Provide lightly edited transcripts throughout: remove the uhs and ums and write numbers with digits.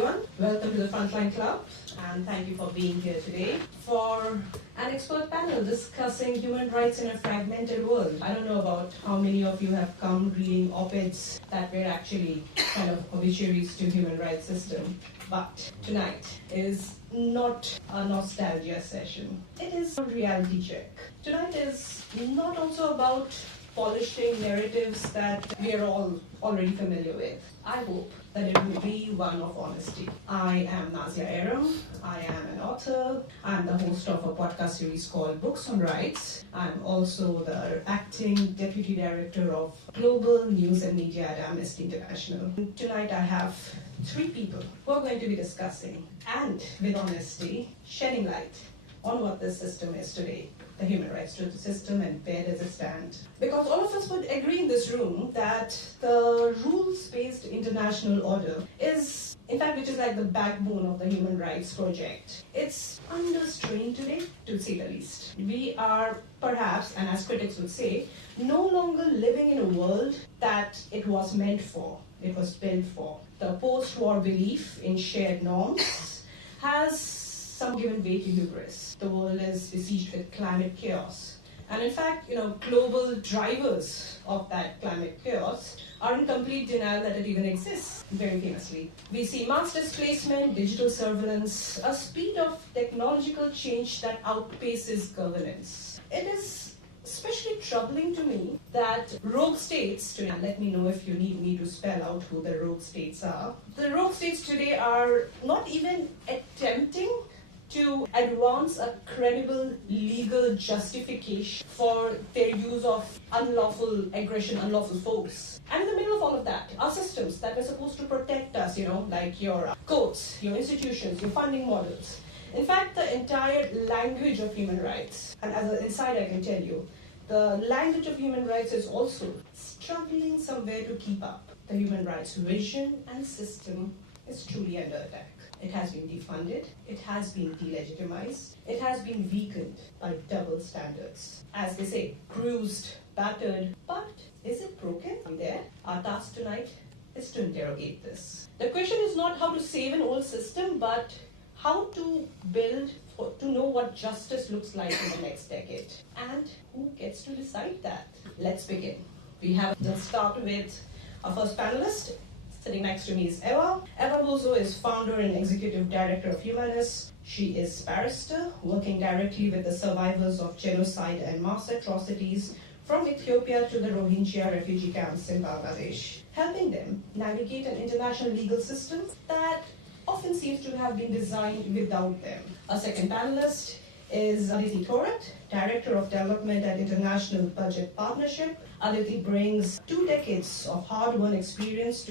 everyone. Welcome to the Frontline Club, and thank you for being here today for an expert panel discussing human rights in a fragmented world. I don't know about how many of you have come reading op-eds that were actually kind of obituaries to human rights system, but tonight is not a nostalgia session. It is a reality check. Tonight is not also about polishing narratives that we are all already familiar with. I hope that it will be one of honesty. I am Nazia Erum. I am an author. I'm the host of a podcast series called Books on Rights. I'm also the acting deputy director of Global News and Media at Amnesty International. Tonight I have three people who are going to be discussing and, with honesty, shedding light on what this system is today, the human rights system, and where does it stand. Because all of us would agree in this room that the rules-based international order is, in fact, which is like the backbone of the human rights project. It's under strain today, to say the least. We are perhaps, and as critics would say, no longer living in a world that it was meant for, it was built for. The post-war belief in shared norms has some given way to hubris. The world is besieged with climate chaos. And in fact, global drivers of that climate chaos are in complete denial that it even exists, very famously. We see mass displacement, digital surveillance, a speed of technological change that outpaces governance. It is especially troubling to me that rogue states today, and let me know if you need me to spell out who the rogue states are. The rogue states today are not even attempting to advance a credible legal justification for their use of unlawful aggression, unlawful force. And in the middle of all of that, our systems that were supposed to protect us, like your courts, your institutions, your funding models. In fact, the entire language of human rights, and as an insider I can tell you, the language of human rights is also struggling somewhere to keep up. The human rights vision and system is truly under attack. It has been defunded, it has been delegitimized, it has been weakened by double standards. As they say, bruised, battered, but is it broken? There, our task tonight is to interrogate this. The question is not how to save an old system, but how to build to know what justice looks like in the next decade. And who gets to decide that? Let's begin. Let's start with our first panelist. Sitting next to me is Eva. Eva Buzo is founder and executive director of hūmānus. She is barrister, working directly with the survivors of genocide and mass atrocities from Ethiopia to the Rohingya refugee camps in Bangladesh, helping them navigate an international legal system that often seems to have been designed without them. Our second panelist is Aditi Thorat, Director of Development at International Budget Partnership. Aditi brings 2 decades of hard-won experience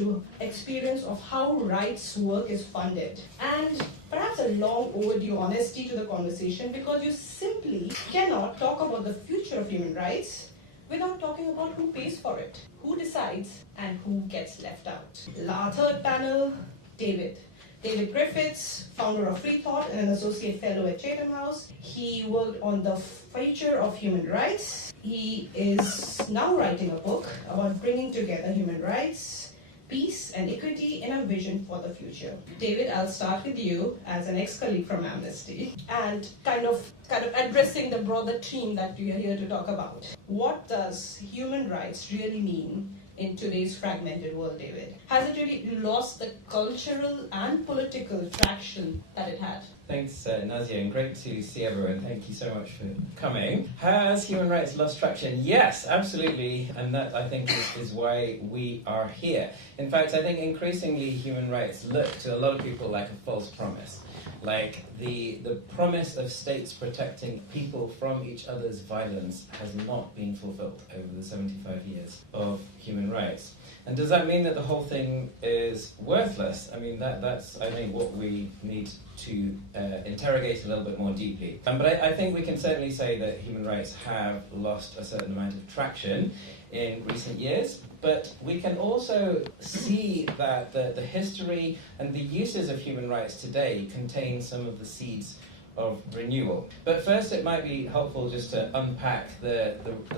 of how rights work is funded, and perhaps a long overdue honesty to the conversation, because you simply cannot talk about the future of human rights without talking about who pays for it, who decides, and who gets left out. Our third panel, David Griffiths, founder of Free Thought and an associate fellow at Chatham House. He worked on the future of human rights. He is now writing a book about bringing together human rights, peace, and equity in a vision for the future. David, I'll start with you as an ex-colleague from Amnesty and kind of addressing the broader theme that we are here to talk about. What does human rights really mean in today's fragmented world, David? Has it really lost the cultural and political traction that it had? Thanks, Nazia, and great to see everyone. Thank you so much for coming. Has human rights lost traction? Yes, absolutely, and that, I think, is why we are here. In fact, I think increasingly human rights look to a lot of people like a false promise. Like the promise of states protecting people from each other's violence has not been fulfilled over the 75 years of human rights. And does that mean that the whole thing is worthless? I mean, that's I think what we need to interrogate a little bit more deeply. But I think we can certainly say that human rights have lost a certain amount of traction in recent years. But we can also see that the history and the uses of human rights today contain some of the seeds of renewal. But first it might be helpful just to unpack the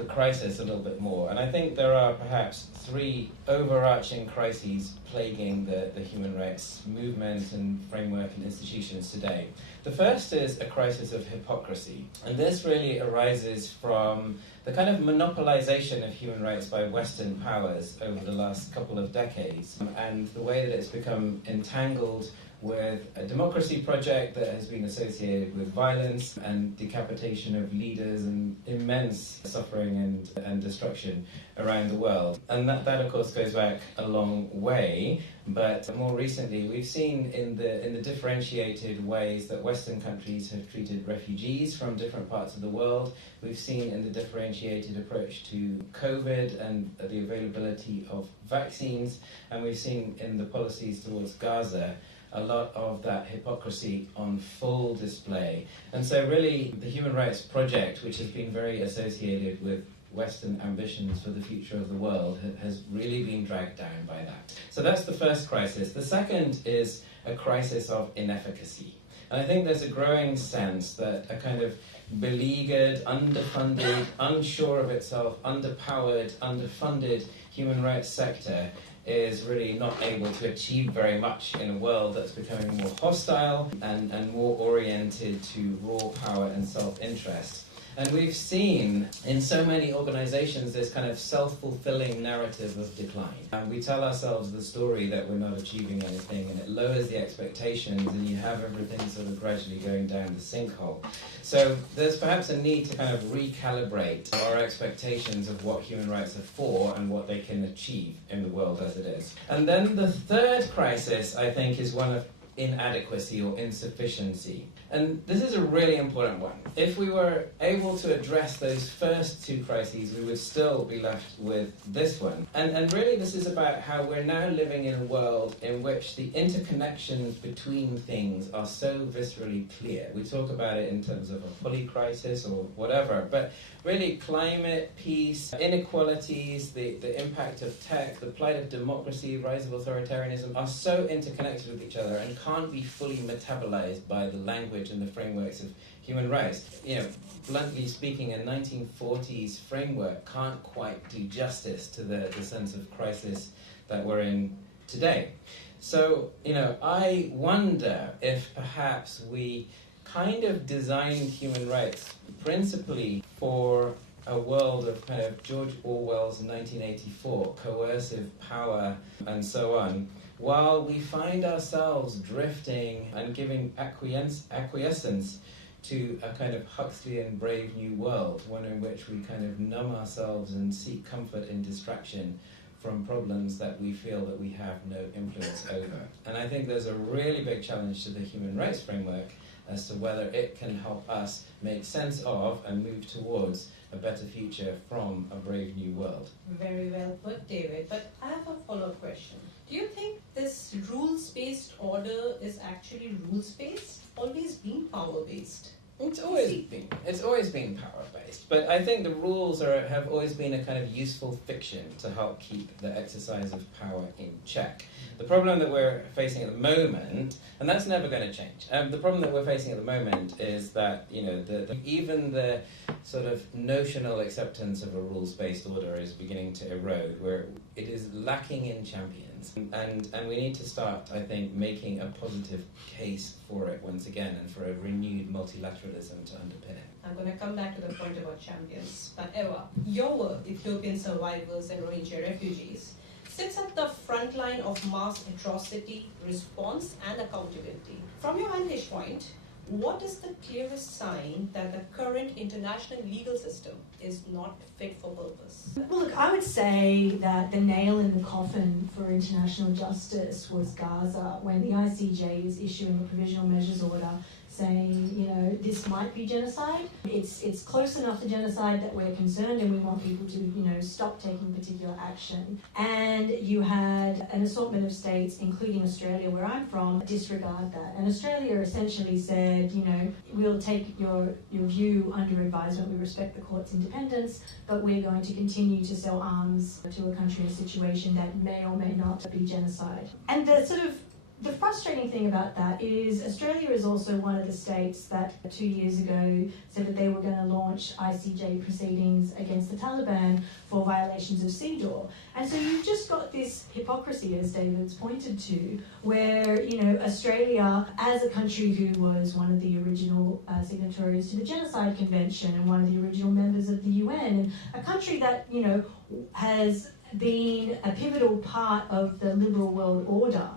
crisis a little bit more. And I think there are perhaps three overarching crises plaguing the human rights movement and framework and institutions today. The first is a crisis of hypocrisy. And this really arises from the kind of monopolization of human rights by Western powers over the last couple of decades, and the way that it's become entangled with a democracy project that has been associated with violence and decapitation of leaders and immense suffering and destruction around the world. And that of course goes back a long way, but more recently we've seen in the differentiated ways that Western countries have treated refugees from different parts of the world. We've seen in the differentiated approach to COVID and the availability of vaccines, and we've seen in the policies towards Gaza a lot of that hypocrisy on full display. And so really the human rights project, which has been very associated with Western ambitions for the future of the world, has really been dragged down by that. So that's the first crisis. The second is a crisis of inefficacy. And I think there's a growing sense that a kind of beleaguered, underfunded, unsure of itself, underpowered, underfunded human rights sector is really not able to achieve very much in a world that's becoming more hostile and more oriented to raw power and self-interest. And we've seen in so many organizations this kind of self-fulfilling narrative of decline. And we tell ourselves the story that we're not achieving anything, and it lowers the expectations, and you have everything sort of gradually going down the sinkhole. So there's perhaps a need to kind of recalibrate our expectations of what human rights are for and what they can achieve in the world as it is. And then the third crisis, I think, is one of inadequacy or insufficiency. And this is a really important one. If we were able to address those first two crises, we would still be left with this one. And really this is about how we're now living in a world in which the interconnections between things are so viscerally clear. We talk about it in terms of a holy crisis or whatever, but really climate, peace, inequalities, the impact of tech, the plight of democracy, rise of authoritarianism are so interconnected with each other and can't be fully metabolized by the language and the frameworks of human rights. You know, bluntly speaking, a 1940s framework can't quite do justice to the sense of crisis that we're in today. So, you know, I wonder if perhaps we kind of designed human rights principally for a world of kind of George Orwell's 1984, coercive power and so on, while we find ourselves drifting and giving acquiescence to a kind of Huxleyan Brave New World, one in which we kind of numb ourselves and seek comfort in distraction from problems that we feel that we have no influence over. And I think there's a really big challenge to the human rights framework as to whether it can help us make sense of and move towards a better future from a brave new world. Very well put, David. But I have a follow-up question. Do you think this rules-based order is actually rules-based, always been power-based? It's always been power-based, but I think the rules have always been a kind of useful fiction to help keep the exercise of power in check. The problem that we're facing at the moment, and that's never going to change, the problem that we're facing at the moment is that, you know, even the sort of notional acceptance of a rules-based order is beginning to erode, where it is lacking in champions. And we need to start, I think, making a positive case for it once again, and for a renewed multilateralism to underpin it. I'm going to come back to the point about champions. But Eva, your work, Ethiopian survivors and Rohingya refugees, sits at the front line of mass atrocity, response and accountability. From your vantage point, what is the clearest sign that the current international legal system is not fit for purpose? Well, look, I would say that the nail in the coffin for international justice was Gaza, when the ICJ is issuing a provisional measures order saying, you know, this might be genocide. It's close enough to genocide that we're concerned and we want people to, you know, stop taking particular action. And you had an assortment of states, including Australia, where I'm from, disregard that. And Australia essentially said, you know, we'll take your view under advisement, we respect the court's independence, but we're going to continue to sell arms to a country in a situation that may or may not be genocide. And the sort of The frustrating thing about that is Australia is also one of the states that 2 years ago said that they were going to launch ICJ proceedings against the Taliban for violations of CEDAW. And so you've just got this hypocrisy, as David's pointed to, where, you know, Australia, as a country who was one of the original signatories to the Genocide Convention and one of the original members of the UN, and a country that, you know, has been a pivotal part of the liberal world order,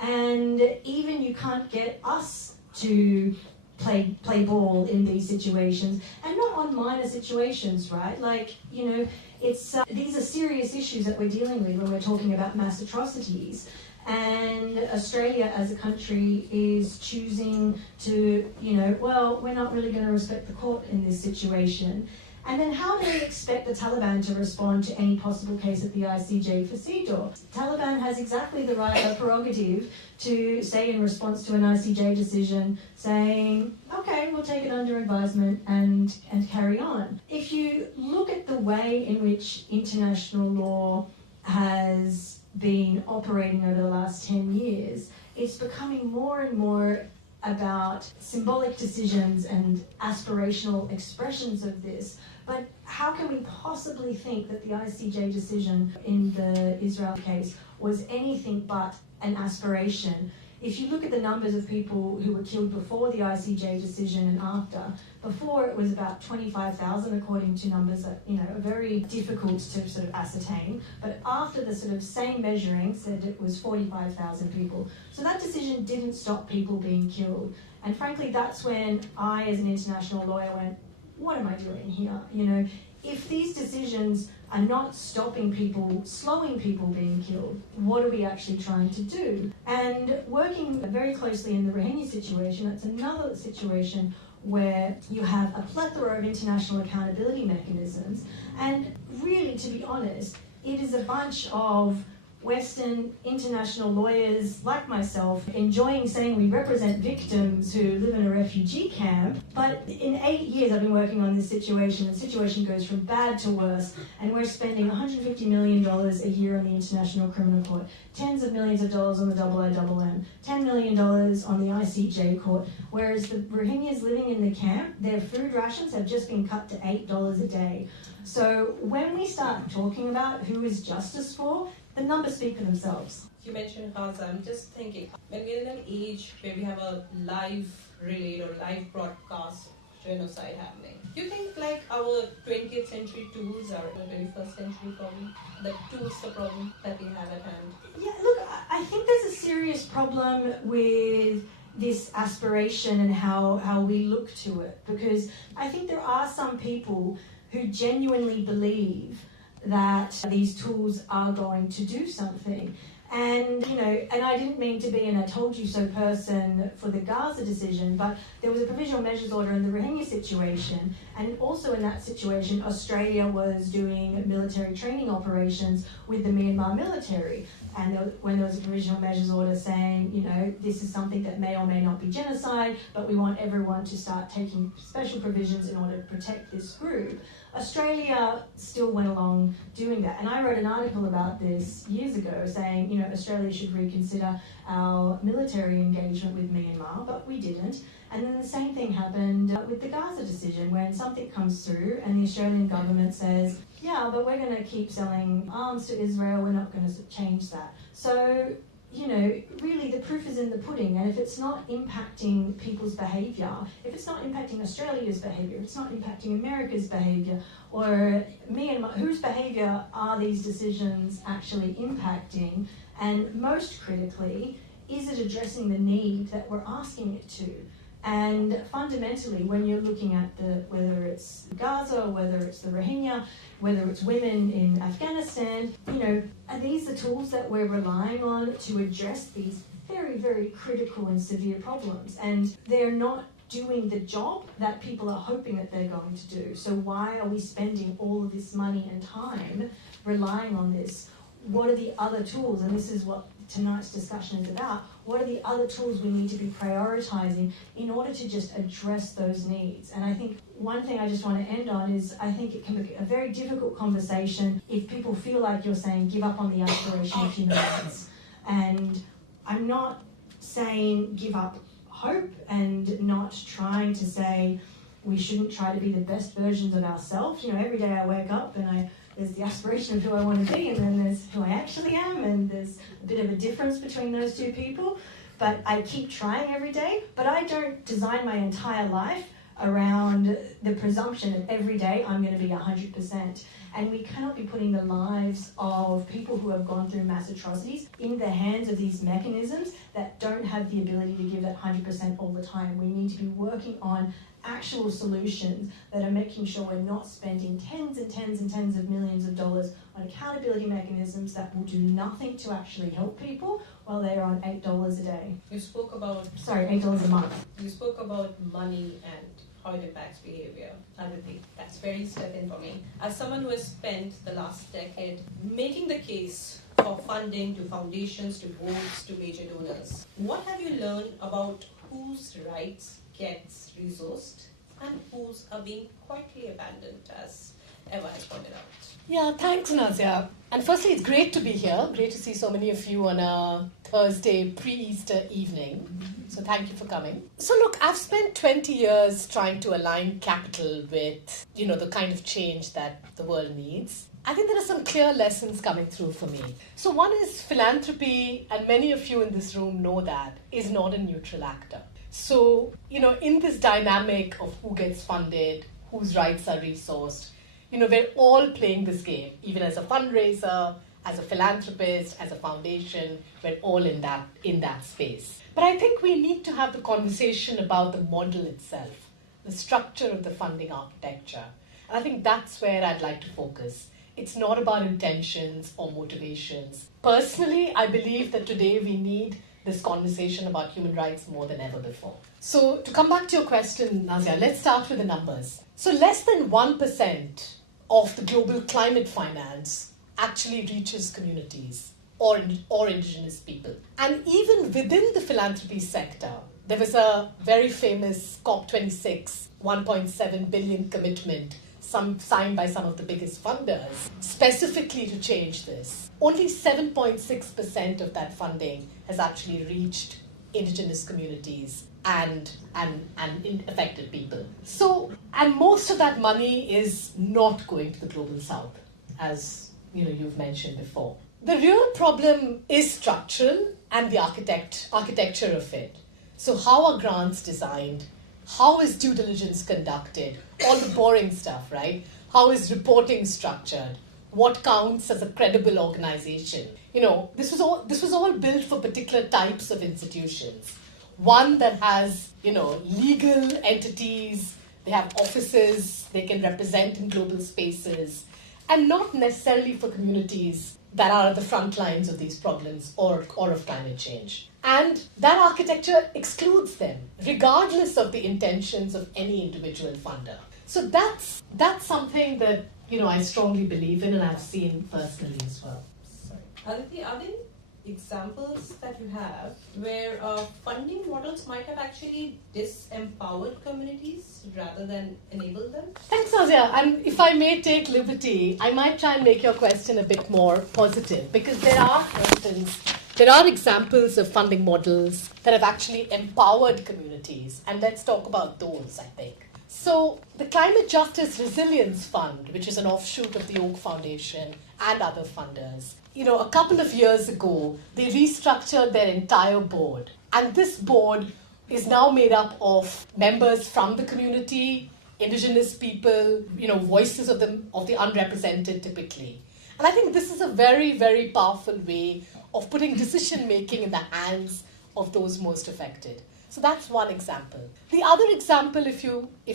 and even you can't get us to play ball in these situations, and not on minor situations, right? Like, you know, it's these are serious issues that we're dealing with when we're talking about mass atrocities. And Australia as a country is choosing to, you know, well, we're not really going to respect the court in this situation. And then how do we expect the Taliban to respond to any possible case at the ICJ for CEDAW? Taliban has exactly the right prerogative to say in response to an ICJ decision, saying, okay, we'll take it under advisement and carry on. If you look at the way in which international law has been operating over the last 10 years, it's becoming more and more about symbolic decisions and aspirational expressions of this. But how can we possibly think that the ICJ decision in the Israel case was anything but an aspiration? If you look at the numbers of people who were killed before the ICJ decision and after, before it was about 25,000 according to numbers that, you know, are very difficult to sort of ascertain, but after the sort of same measuring said it was 45,000 people. So that decision didn't stop people being killed. And frankly, that's when I, as an international lawyer, went, what am I doing here? You know, if these decisions are not stopping people, slowing people being killed, what are we actually trying to do? And working very closely in the Rohingya situation, that's another situation where you have a plethora of international accountability mechanisms. And really, to be honest, it is a bunch of Western international lawyers like myself enjoying saying we represent victims who live in a refugee camp. But in 8 years I've been working on this situation, the situation goes from bad to worse, and we're spending $150 million a year on the International Criminal Court, tens of millions of dollars on the IIMM, $10 million on the ICJ court, whereas the Rohingyas living in the camp, their food rations have just been cut to $8 a day. So when we start talking about who is justice for, the numbers speak for themselves. You mentioned Gaza. I'm just thinking, when we're in an age where we have a live relayed or live broadcast genocide happening, do you think like our 20th century tools are the 21st century problem? The tools, the problem that we have at hand? Yeah, look, I think there's a serious problem with this aspiration and how we look to it, because I think there are some people who genuinely believe that these tools are going to do something. And, you know, and I didn't mean to be an I told you so person for the Gaza decision, but there was a provisional measures order in the Rohingya situation. And also in that situation, Australia was doing military training operations with the Myanmar military. And when there was a provisional measures order saying, you know, this is something that may or may not be genocide, but we want everyone to start taking special provisions in order to protect this group, Australia still went along doing that. And I wrote an article about this years ago saying, you know, Australia should reconsider our military engagement with Myanmar, but we didn't. And then the same thing happened with the Gaza decision, when something comes through and the Australian government says, yeah, but we're going to keep selling arms to Israel, we're not going to change that. So, you know, really the proof is in the pudding, and if it's not impacting people's behaviour, if it's not impacting Australia's behaviour, if it's not impacting America's behaviour, or Myanmar, whose behaviour are these decisions actually impacting? And most critically, is it addressing the need that we're asking it to? And fundamentally, when you're looking at whether it's Gaza, or whether it's the Rohingya, whether it's women in Afghanistan, you know, are these the tools that we're relying on to address these very, very critical and severe problems? And they're not doing the job that people are hoping that they're going to do. So why are we spending all of this money and time relying on this? What are the other tools? And this is what tonight's discussion is about. What are the other tools we need to be prioritizing in order to just address those needs? And I think one thing I just want to end on is I think it can be a very difficult conversation if people feel like you're saying give up on the aspiration of human rights. And I'm not saying give up hope and not trying to say we shouldn't try to be the best versions of ourselves. You know, every day I wake up and there's the aspiration of who I want to be, and then there's who I actually am, and there's a bit of a difference between those two people. But I keep trying every day, but I don't design my entire life around the presumption that every day I'm going to be 100%. And we cannot be putting the lives of people who have gone through mass atrocities in the hands of these mechanisms that don't have the ability to give that 100% all the time. We need to be working on actual solutions that are making sure we're not spending tens and tens and tens of millions of dollars on accountability mechanisms that will do nothing to actually help people while they're on $8 a day. You spoke about... Sorry, $8 a month. You spoke about money and how it impacts behavior. Aditi, that's very stuck in for me. As someone who has spent the last decade making the case for funding to foundations, to boards, to major donors, what have you learned about whose rights gets resourced and whose are being quietly abandoned, as Eva has pointed out? Yeah, thanks, Nazia. And firstly, it's great to be here. Great to see so many of you on a Thursday pre-Easter evening. So thank you for coming. So look, I've spent 20 years trying to align capital with, the kind of change that the world needs. I think there are some clear lessons coming through for me. So one is philanthropy, and many of you in this room know that, is not a neutral actor. So, in this dynamic of who gets funded, whose rights are resourced, we're all playing this game, even as a fundraiser, as a philanthropist, as a foundation, we're all in that space. But I think we need to have the conversation about the model itself, the structure of the funding architecture. And I think that's where I'd like to focus. It's not about intentions or motivations. Personally, I believe that today we need this conversation about human rights more than ever before. So to come back to your question, Nazia, let's start with the numbers. So less than 1% of the global climate finance actually reaches communities or indigenous people. And even within the philanthropy sector, there was a very famous COP26 1.7 billion commitment signed by some of the biggest funders, specifically to change this. Only 7.6% of that funding has actually reached indigenous communities and affected people. So, and most of that money is not going to the global south, as you've mentioned before. The real problem is structural and the architecture of it. So how are grants designed? How is due diligence conducted? All the boring stuff, right? How is reporting structured? What counts as a credible organization? This was all built for particular types of institutions. One that has, legal entities, they have offices, they can represent in global spaces, and not necessarily for communities that are at the front lines of these problems or of climate change. And that architecture excludes them, regardless of the intentions of any individual funder. So that's something that, I strongly believe in and I've seen personally as well. Sorry. Aditi, are there examples that you have where funding models might have actually disempowered communities rather than enabled them? Thanks, Nazia. And if I may take liberty, I might try and make your question a bit more positive, because there are examples of funding models that have actually empowered communities, and let's talk about those, I think. So the Climate Justice Resilience Fund, which is an offshoot of the Oak Foundation and other funders, a couple of years ago, they restructured their entire board. And this board is now made up of members from the community, indigenous people, voices of the unrepresented typically. And I think this is a very, very powerful way of putting decision-making in the hands of those most affected. So that's one example. The other example, if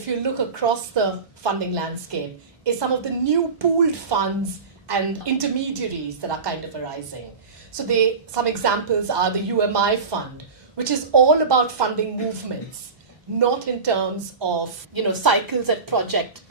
you look across the funding landscape, is some of the new pooled funds and intermediaries that are kind of arising. So some examples are the UMI fund, which is all about funding movements, not in terms of cycles and project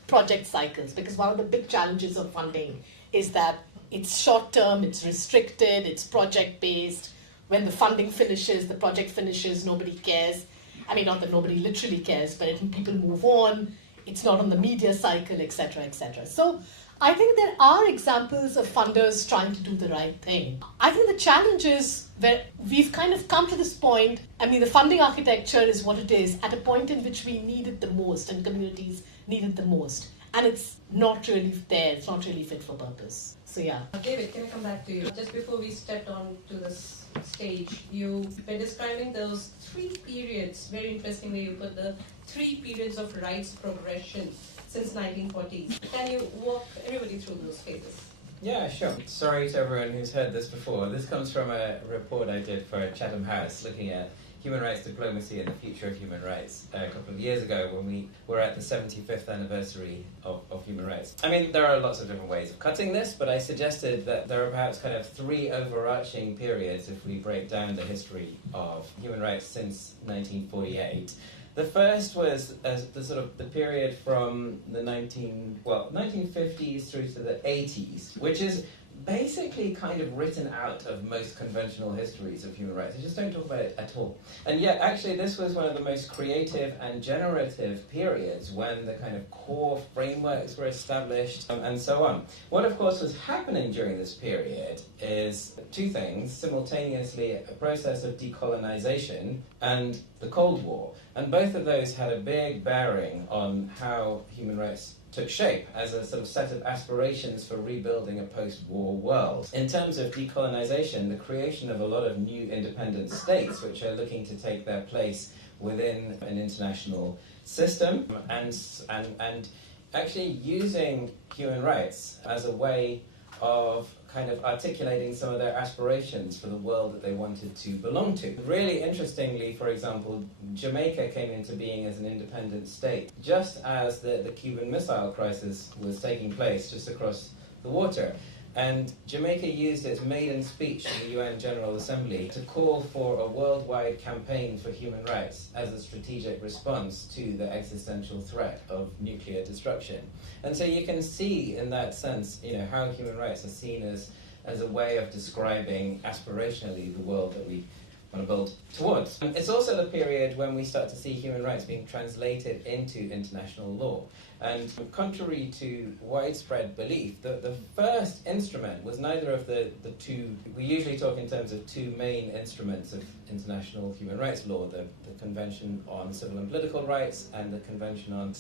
cycles, because one of the big challenges of funding is that it's short-term, it's restricted, it's project-based. When the funding finishes, the project finishes, nobody cares. I mean, not that nobody literally cares, but people move on. It's not on the media cycle, etc., etc. So I think there are examples of funders trying to do the right thing. I think the challenge is that we've kind of come to this point. I mean, the funding architecture is what it is at a point in which we need it the most and communities need it the most. And it's not really there, it's not really fit for purpose. So yeah. David, can I come back to you? Just before we stepped on to this stage, you were describing those three periods. Very interestingly, you put the three periods of rights progression since 1940s. Can you walk everybody through those phases? Yeah, sure. Sorry to everyone who's heard this before. This comes from a report I did for Chatham House looking at human rights diplomacy and the future of human rights a couple of years ago when we were at the 75th anniversary of human rights. I mean, there are lots of different ways of cutting this, but I suggested that there are perhaps kind of three overarching periods if we break down the history of human rights since 1948. The first was the period from the 1950s through to the 80s, which is basically kind of written out of most conventional histories of human rights. They just don't talk about it at all. And yet, actually, this was one of the most creative and generative periods when the kind of core frameworks were established and so on. What, of course, was happening during this period is two things, simultaneously a process of decolonization and the Cold War. And both of those had a big bearing on how human rights took shape as a sort of set of aspirations for rebuilding a post-war world. In terms of decolonization, the creation of a lot of new independent states which are looking to take their place within an international system and actually using human rights as a way of kind of articulating some of their aspirations for the world that they wanted to belong to. Really interestingly, for example, Jamaica came into being as an independent state just as the Cuban Missile Crisis was taking place just across the water. And Jamaica used its maiden speech in the UN General Assembly to call for a worldwide campaign for human rights as a strategic response to the existential threat of nuclear destruction. And so you can see in that sense, how human rights are seen as a way of describing aspirationally the world that we want to build towards. It's also the period when we start to see human rights being translated into international law. And contrary to widespread belief, the first instrument was neither of the two. We usually talk in terms of two main instruments of international human rights law, the Convention on Civil and Political Rights and the Convention on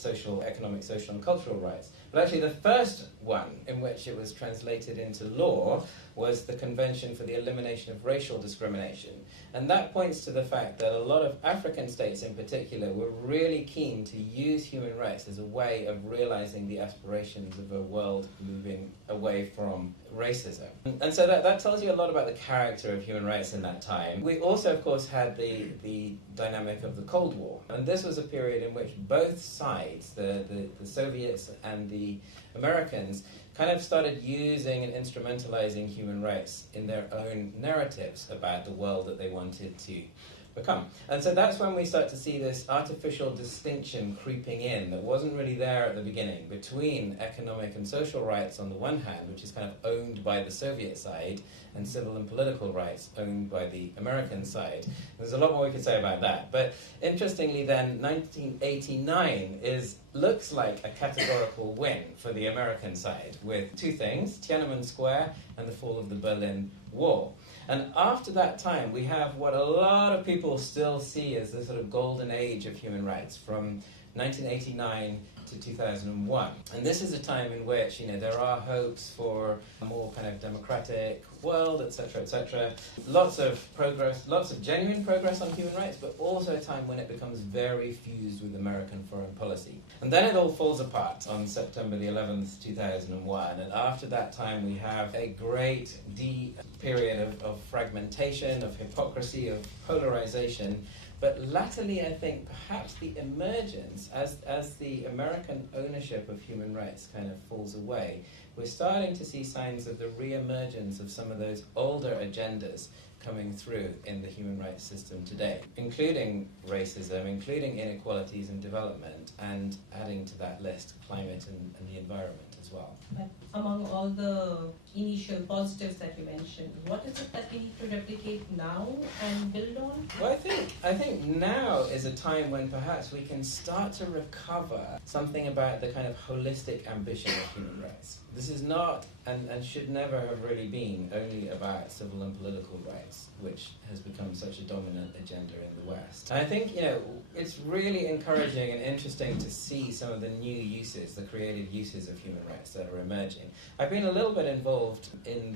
Economic, Social and Cultural Rights. But actually the first one in which it was translated into law was the Convention for the Elimination of Racial Discrimination. And that points to the fact that a lot of African states in particular were really keen to use human rights as a way of realizing the aspirations of a world moving away from racism. And so that tells you a lot about the character of human rights in that time. We also, of course, had the dynamic of the Cold War. And this was a period in which both sides, the Soviets and the Americans, kind of started using and instrumentalizing human rights in their own narratives about the world that they wanted to become. And so that's when we start to see this artificial distinction creeping in that wasn't really there at the beginning between economic and social rights on the one hand, which is kind of owned by the Soviet side, and civil and political rights owned by the American side. There's a lot more we could say about that. But interestingly then, 1989 looks like a categorical win for the American side with two things, Tiananmen Square and the fall of the Berlin Wall. And after that time, we have what a lot of people still see as the sort of golden age of human rights from 1989 to 2001. And this is a time in which, there are hopes for a more kind of democratic world, etc., etc. Lots of progress, lots of genuine progress on human rights, but also a time when it becomes very fused with American foreign policy. And then it all falls apart on September the 11th, 2001. And after that time, we have a great period of fragmentation, of hypocrisy, of polarization. But latterly, I think perhaps the emergence, as the American ownership of human rights kind of falls away, we're starting to see signs of the re-emergence of some of those older agendas coming through in the human rights system today, including racism, including inequalities in development, and adding to that list climate and the environment as well. But among all the initial positives that you mentioned, what is it that we need to replicate now and build on? Well, I think now is a time when perhaps we can start to recover something about the kind of holistic ambition of human rights. This is not, and should never have really been, only about civil and political rights, which has become such a dominant agenda in the West. And I think, it's really encouraging and interesting to see some of the new uses, the creative uses of human rights that are emerging. I've been a little bit involved in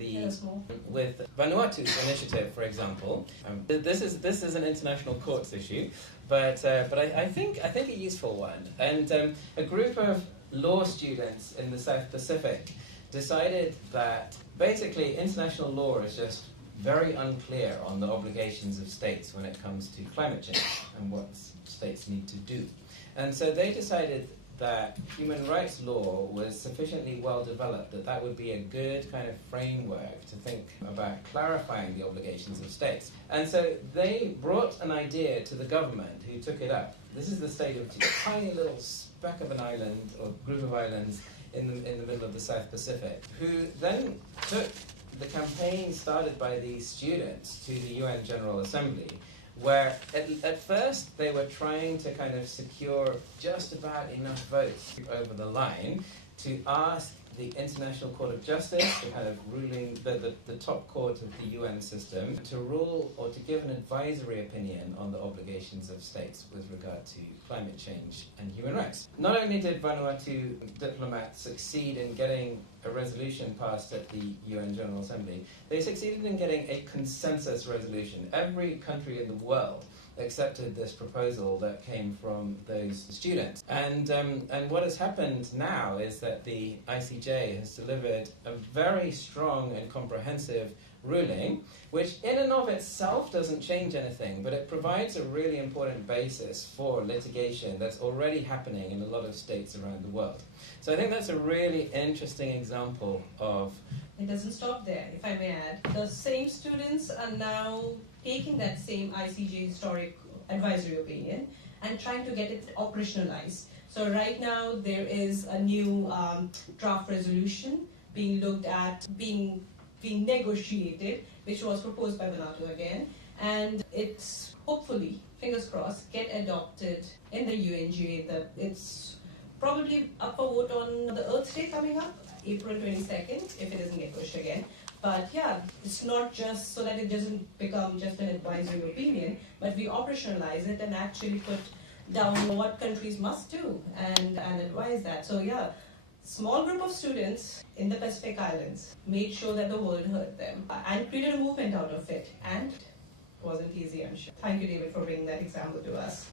with Vanuatu's initiative, for example. This is an international courts issue, but I think a useful one. And a group of law students in the South Pacific decided that basically international law is just very unclear on the obligations of states when it comes to climate change and what states need to do. And so they decided that human rights law was sufficiently well developed that would be a good kind of framework to think about clarifying the obligations of states. And so they brought an idea to the government, who took it up. This is the state of a tiny little speck of an island or group of islands in the middle of the South Pacific, who then took the campaign started by these students to the UN General Assembly, where at first they were trying to kind of secure just about enough votes over the line to ask the International Court of Justice, the kind of ruling, the top court of the UN system, to rule or to give an advisory opinion on the obligations of states with regard to climate change and human rights. Not only did Vanuatu diplomats succeed in getting a resolution passed at the UN General Assembly, they succeeded in getting a consensus resolution. Every country in the world accepted this proposal that came from those students. And what has happened now is that the ICJ has delivered a very strong and comprehensive ruling, which in and of itself doesn't change anything, but it provides a really important basis for litigation that's already happening in a lot of states around the world. So I think that's a really interesting example of... It doesn't stop there, if I may add. The same students are now taking that same ICJ historic advisory opinion and trying to get it operationalized. So right now there is a new draft resolution being looked at, being negotiated, which was proposed by Vanuatu again, and it's hopefully, fingers crossed, get adopted in the UNGA. It's probably up for vote on the Earth Day coming up, April 22nd, if it doesn't get pushed again. But yeah, it's not just so that it doesn't become just an advisory opinion, but we operationalize it and actually put down what countries must do and advise that. So yeah, small group of students in the Pacific Islands made sure that the world heard them and created a movement out of it. And it wasn't easy, I'm sure. Thank you, David, for bringing that example to us.